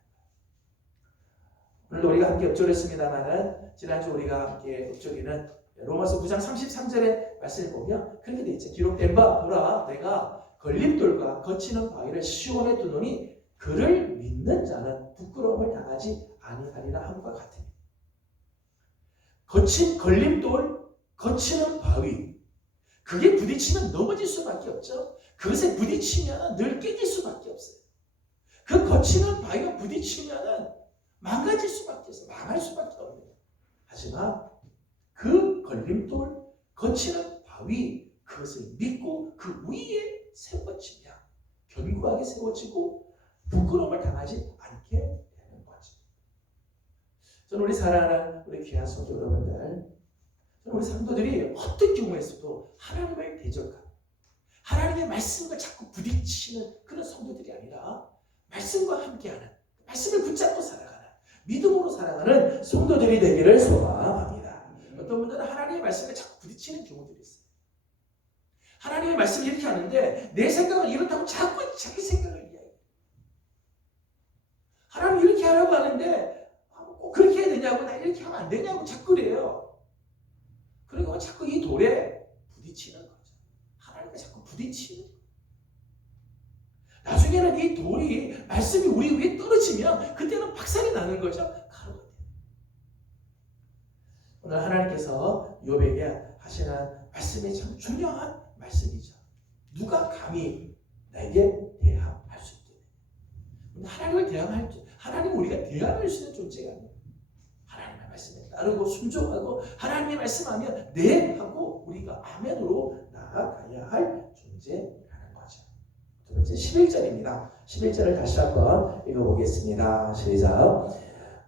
오늘도 우리가 함께 읊조렸습니다만은 지난주 우리가 함께 읊조리는 로마서 9장 33절의 말씀을 보면 그렇게 되어 있죠. 기록된 바 보라 내가 걸림돌과 거치는 바위를 시온에 두노니 그를 믿는 자는 부끄러움을 당하지 아니하리라 함과 같으니. 거친 걸림돌, 거치는 바위 그게 부딪히면 넘어질 수밖에 없죠. 그것에 부딪히면 늘 깨질 수밖에 없어요. 그 거치는 바위가 부딪히면 망가질 수밖에 없어요. 망할 수밖에 없어요. 하지만 그 걸림돌, 거치는 바위 그것을 믿고 그 위에 세워지면 견고하게 세워지고 부끄러움을 당하지 않게 되는 거죠. 저는 우리 사랑하는 우리 귀한 성도 여러분들, 저는 우리 성도들이 어떤 경우에서도 하나님을 대적하고 하나님의 말씀과 자꾸 부딪히는 그런 성도들이 아니라 말씀과 함께하는, 말씀을 붙잡고 살아가는, 믿음으로 살아가는 성도들이 되기를 소망합니다. 어떤 분들은 하나님의 말씀에 자꾸 부딪히는 경우들이 있어요. 하나님의 말씀을 이렇게 하는데 내 생각은 이렇다고 자꾸 자기 생각을 이야기해요. 하나님 이렇게 하라고 하는데 꼭 그렇게 해야 되냐고, 나 이렇게 하면 안 되냐고 자꾸 그래요. 그리고 자꾸 이 돌에 부딪히는 거죠. 하나님과 자꾸 부딪히는 거예요. 나중에는 이 돌이, 말씀이 우리 위에 떨어지면 그때는 박살이 나는 거죠. 가루가 돼요. 오늘 하나님께서 욥에게 하시는 말씀이 참 중요한 말씀이죠. 누가 감히 나에게 대항할 수 있겠느냐. 하나님을 대항할 줄, 하나님 우리가 대항할 수 있는 존재가 아니에요. 하나님의 말씀에 따르고 순종하고 하나님의 말씀하면 네 하고 우리가 아멘으로 나아가야 할 존재라는 거죠. 두 번째 11절입니다. 11절을 다시 한번 읽어보겠습니다. 시작.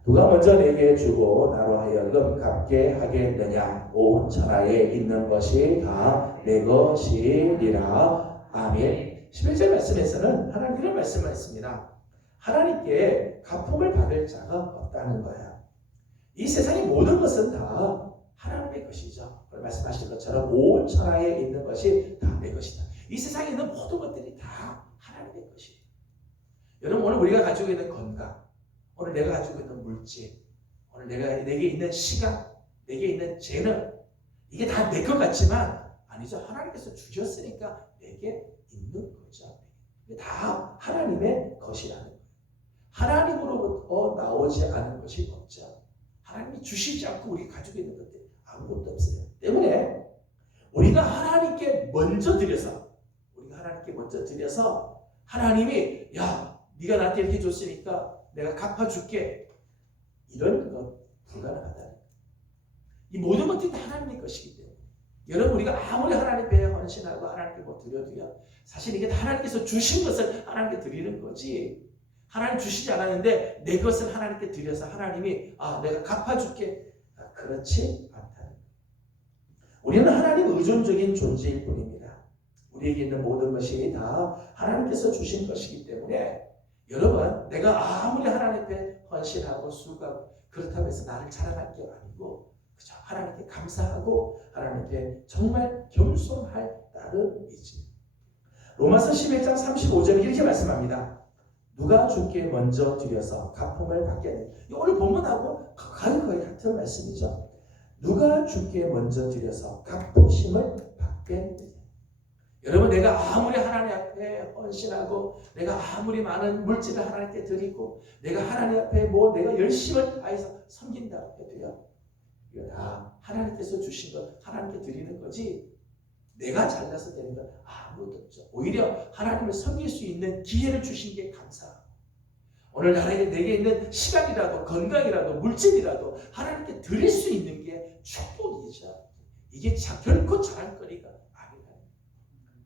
누가 먼저 내게 주고 나로 하여금 갚게 하겠느냐. 온 천하에 있는 것이 다 내 것이니라. 아멘. 11절 말씀에서는 하나님 이런 말씀을 했습니다. 하나님께 갚음을 받을 자가 없다는 거야. 이 세상의 모든 것은 다 하나님의 것이죠. 말씀하신 것처럼 온 천하에 있는 것이 다 내 것이다. 이 세상에 있는 모든 것들이 다 하나님의 것이에요. 여러분, 오늘 우리가 가지고 있는 건강, 오늘 내가 가지고 있는 물질, 오늘 내게 있는 시간, 내게 있는 재능, 이게 다 내 것 같지만 아니죠. 하나님께서 주셨으니까 내게 있는 거죠. 다 하나님의 것이라는 거예요. 하나님으로부터 나오지 않은 것이 없죠. 하나님이 주시지 않고 우리가 가지고 있는 것들 아무것도 없어요. 때문에 우리가 하나님께 먼저 드려서, 하나님이 야, 네가 나한테 이렇게 줬으니까 내가 갚아줄게, 이런 건 불가능하다. 이 모든 것들이 다 하나님의 것이기 때문에 여러분, 우리가 아무리 하나님 앞에 헌신하고 하나님께 뭐 드려도요, 사실 이게 다 하나님께서 주신 것을 하나님께 드리는 거지, 하나님 주시지 않았는데 내 것을 하나님께 드려서 하나님이 내가 갚아줄게, 그렇지 않다는 거예요. 우리는 하나님 의존적인 존재일 뿐입니다. 우리에게 있는 모든 것이 다 하나님께서 주신 것이기 때문에 여러분, 내가 아무리 하나님 앞에 헌신하고 수고하고 그렇다고 해서 나를 자랑할 게 아니고 그저 하나님께 감사하고 하나님께 정말 겸손할 따름이지. 로마서 11장 35절에 이렇게 말씀합니다. 누가 주께 먼저 드려서 갚음을 받겠느냐. 오늘 본문하고 거의 같은 말씀이죠. 누가 주께 먼저 드려서 갚으심을 받겠느냐. 여러분, 내가 아무리 하나님 앞에 헌신하고 내가 아무리 많은 물질을 하나님께 드리고 내가 하나님 앞에 내가 열심을 다해서 섬긴다고 해도요, 이거 다 하나님께서 주신 것 하나님께 드리는 거지 내가 잘나서 되는 건 아무것도 없죠. 오히려 하나님을 섬길 수 있는 기회를 주신 게 감사하고, 오늘 내게 있는 시간이라도 건강이라도 물질이라도 하나님께 드릴 수 있는 게 축복이죠. 이게 결코 자랑거리가 아니다.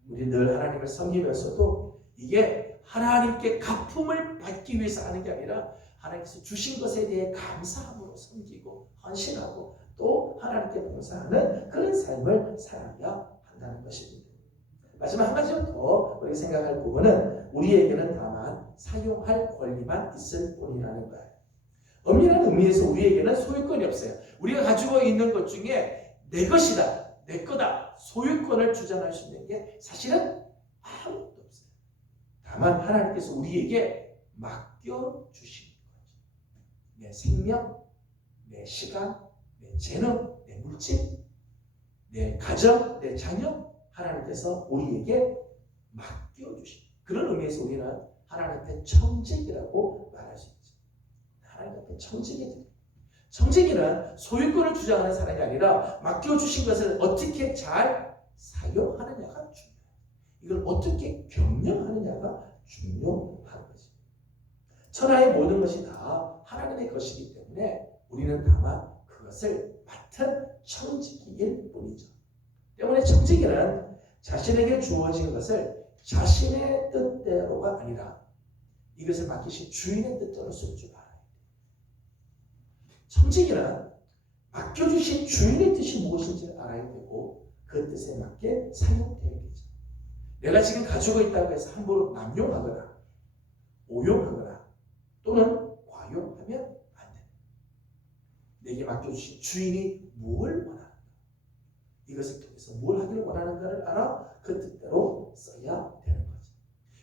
우리 늘 하나님을 섬기면서도 이게 하나님께 갚음을 받기 위해서 하는 게 아니라 하나님께서 주신 것에 대해 감사함으로 섬기고 헌신하고 또 하나님께 봉사하는 그런 삶을 살아야 한다는 것입니다. 마지막 한 가지 더 우리가 생각할 부분은 우리에게는 다만 사용할 권리만 있을 뿐이라는 거예요. 엄밀한 의미에서 우리에게는 소유권이 없어요. 우리가 가지고 있는 것 중에 내 것이다, 내 거다, 소유권을 주장할 수 있는 게 사실은 아무것도 없어요. 다만 하나님께서 우리에게 맡겨주신 거죠. 내 생명, 내 시간, 내 재능, 내 물질, 내 가정, 내 자녀, 하나님께서 우리에게 맡겨주신 그런 의미에서 우리는 하나님 앞에 청지기라고 말할 수 있죠. 하나님 앞에 청지기들. 청지기는 소유권을 주장하는 사람이 아니라 맡겨주신 것을 어떻게 잘 사용하느냐가 중요해요. 이걸 어떻게 경영하느냐가 중요한 거죠. 천하의 모든 것이 다 하나님의 것이기 때문에 우리는 다만 그것을 맡은 청지기일 뿐이죠. 때문에 청지기는 자신에게 주어진 것을 자신의 뜻대로가 아니라 이것을 맡기신 주인의 뜻대로 쓸 줄 알아야 돼. 청지기는 맡겨주신 주인의 뜻이 무엇인지 알아야 되고 그 뜻에 맞게 사용되어야 되죠. 내가 지금 가지고 있다고 해서 함부로 남용하거나 오용하거나 또는 과용하면 안 돼. 내게 맡겨주신 주인이 뭘 원하는가, 이것을 통해서 뭘 하기를 원하는가를 알아 그 뜻대로 써야 되는 거죠.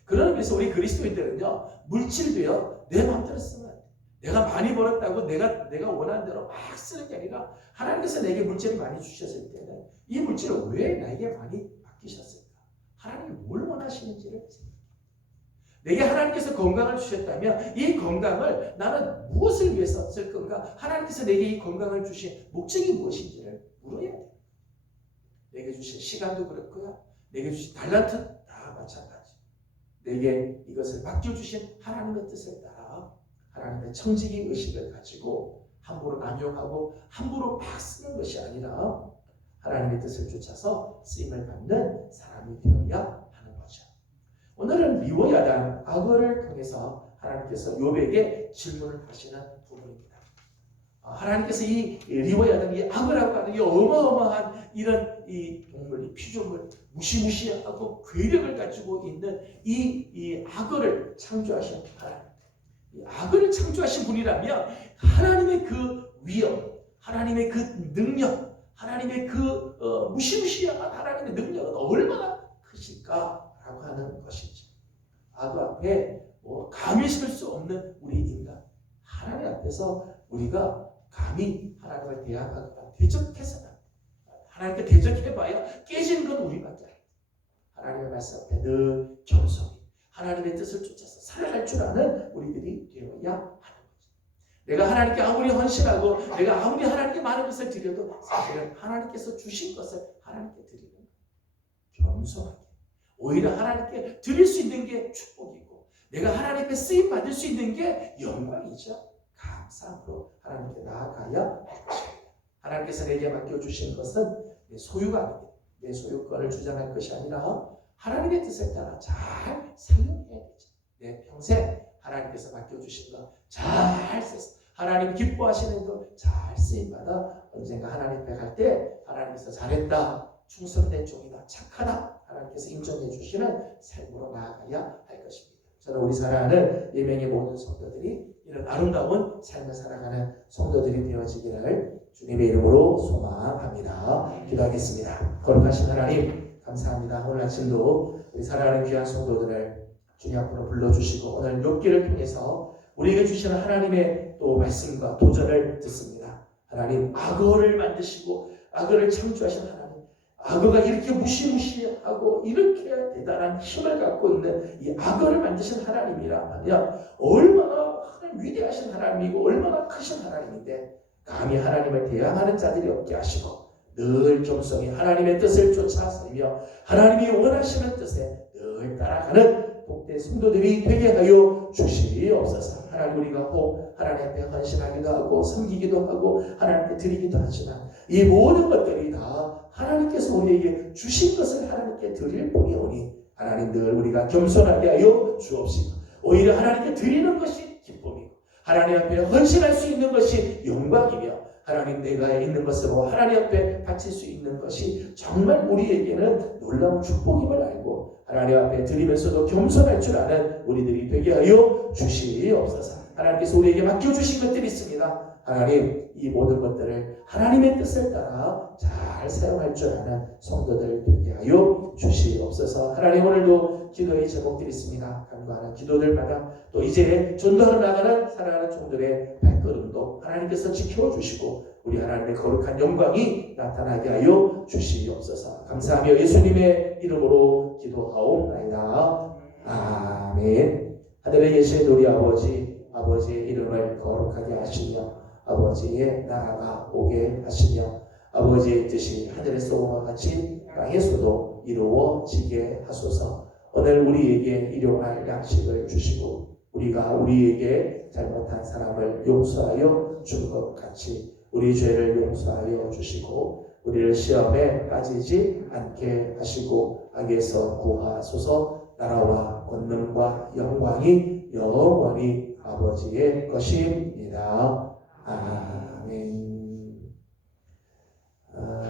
그런 의미에서 우리 그리스도인들은요, 물질도요 내 마음대로 쓰면 안 돼. 내가 많이 벌었다고 내가 원하는 대로 막 쓰는 게 아니라 하나님께서 내게 물질을 많이 주셨을 때는 이 물질을 왜 나에게 많이 맡기셨을까? 하나님이 뭘 원하시는지를 생각해. 내게 하나님께서 건강을 주셨다면 이 건강을 나는 무엇을 위해서 쓸 건가? 하나님께서 내게 이 건강을 주신 목적이 무엇인지를 물어야 돼. 내게 주신 시간도 그렇고요, 내게 주신 달란트 다 마찬가지. 내게 이것을 맡겨주신 하나님의 뜻을 따라 하나님의 청지기 의식을 가지고 함부로 남용하고 함부로 막 쓰는 것이 아니라 하나님의 뜻을 쫓아서 쓰임을 받는 사람이 되어야 하는 거죠. 오늘은 리워야단 악어를 통해서 하나님께서 욥에게 질문을 하시는 부분입니다. 하나님께서 이 리워야단, 이 악어라고 하는 이 어마어마한 이런 이 동물, 이 피조물, 무시무시하고 괴력을 가지고 있는 이 악어를 창조하신 하나님, 이 악어를 창조하신 분이라면 하나님의 그 위엄, 하나님의 그 능력, 하나님의 그 무시무시한 하나님의 능력은 얼마나 크실까라고 하는 것이죠. 악어 앞에 감히 설 수 없는 우리 인간, 하나님 앞에서 우리가 감히 하나님을 대항하거나 대적해서는, 하나님께 대적해봐야 깨지는 건 우리밖에 아니에요. 하나님의 말씀 앞에 늘 겸손히 하나님의 뜻을 쫓아서 살아갈 줄 아는 우리들이 되어야 하는 거죠. 내가 하나님께 아무리 헌신하고 내가 아무리 하나님께 많은 것을 드려도 사실은 하나님께서 주신 것을 하나님께 드리는 거예요. 겸손하게. 오히려 하나님께 드릴 수 있는 게 축복이고 내가 하나님께 쓰임 받을 수 있는 게 영광이죠. 감사함으로 하나님께 나아가야 할 것입니다. 하나님께서 내게 맡겨주신 것은 내 소유가 아닙니다. 내 소유권을 주장할 것이 아니라 하나님의 뜻에 따라 잘 사용해야 되죠. 내 평생 하나님께서 맡겨주신 것 잘 써서 하나님 기뻐하시는 것 잘 쓰임받아 언젠가 하나님 앞에 갈 때 하나님께서 잘했다, 충성된 종이다, 착하다 하나님께서 인정해 주시는 삶으로 나아가야 할 것입니다. 저는 우리 사랑하는 예명의 모든 성도들이 이런 아름다운 삶을 살아가는 성도들이 되어지기를 주님의 이름으로 소망합니다. 기도하겠습니다. 거룩하신 하나님 감사합니다. 오늘 아침도 우리 사랑하는 귀한 성도들을 주님 앞으로 불러주시고 오늘 욥기를 통해서 우리에게 주시는 하나님의 또 말씀과 도전을 듣습니다. 하나님, 악어를 만드시고 악어를 창조하신 하나님, 악어가 이렇게 무시무시하고 이렇게 대단한 힘을 갖고 있는 이 악어를 만드신 하나님이라면 얼마나 위대하신 하나님이고 얼마나 크신 하나님인데 감히 하나님을 대항하는 자들이 없게 하시고 늘 겸손히 하나님의 뜻을 쫓아 살며 하나님이 원하시는 뜻에 늘 따라가는 복된 성도들이 되게 하여 주시옵소서. 하나님, 우리가 혹 하나님 앞에 헌신하기도 하고 섬기기도 하고 하나님께 드리기도 하지만 이 모든 것들이 다 하나님께서 우리에게 주신 것을 하나님께 드릴 뿐이오니 하나님 늘 우리가 겸손하게 하여 주옵시고 오히려 하나님께 드리는 것이 기쁨이고 하나님 앞에 헌신할 수 있는 것이 영광이며 하나님 내가 있는 것으로 하나님 앞에 바칠 수 있는 것이 정말 우리에게는 놀라운 축복임을 알고 하나님 앞에 드리면서도 겸손할 줄 아는 우리들이 되게 하여 주시옵소서. 하나님께서 우리에게 맡겨주신 것들이 있습니다. 하나님, 이 모든 것들을 하나님의 뜻을 따라 잘 사용할 줄 아는 성도들 되게 하여 주시옵소서. 하나님, 오늘도 기도의 제목들이 있습니다. 간구하는 기도들마다 또 이제 전도하러 나가는 사랑하는 종들의 발걸음도 하나님께서 지켜주시고 우리 하나님의 거룩한 영광이 나타나게 하여 주시옵소서. 감사하며 예수님의 이름으로 기도하옵나이다. 아멘. 하늘에 계신 우리 아버지, 아버지의 이름을 거룩하게 하시며 아버지의 나라가 오게 하시며 아버지의 뜻이 하늘에서와 같이 땅에서도 이루어지게 하소서. 오늘 우리에게 일용할 양식을 주시고 우리가 우리에게 잘못한 사람을 용서하여 준 것 같이 우리 죄를 용서하여 주시고 우리를 시험에 빠지지 않게 하시고 악에서 구하소서. 나라와 권능과 영광이 영원히 아버지의 것입니다. 아멘.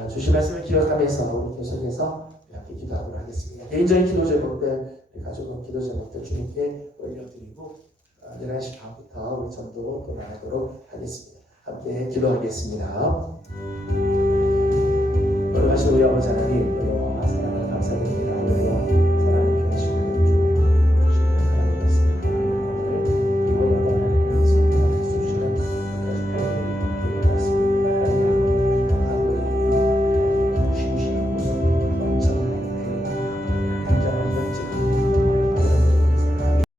주신 말씀을 기억하면서 우리 계속해서 함께 기도하도록 하겠습니다. 개인적인 기도 제목들, 우리 가족은 기도 제목들 주님께 올려드리고 11시 반부터 우리 전도 또 나가도록 하겠습니다. 함께 기도하겠습니다. 거룩하신 우리 아버지 하나님, 은혜와 사랑을 감사드립니다. 오늘도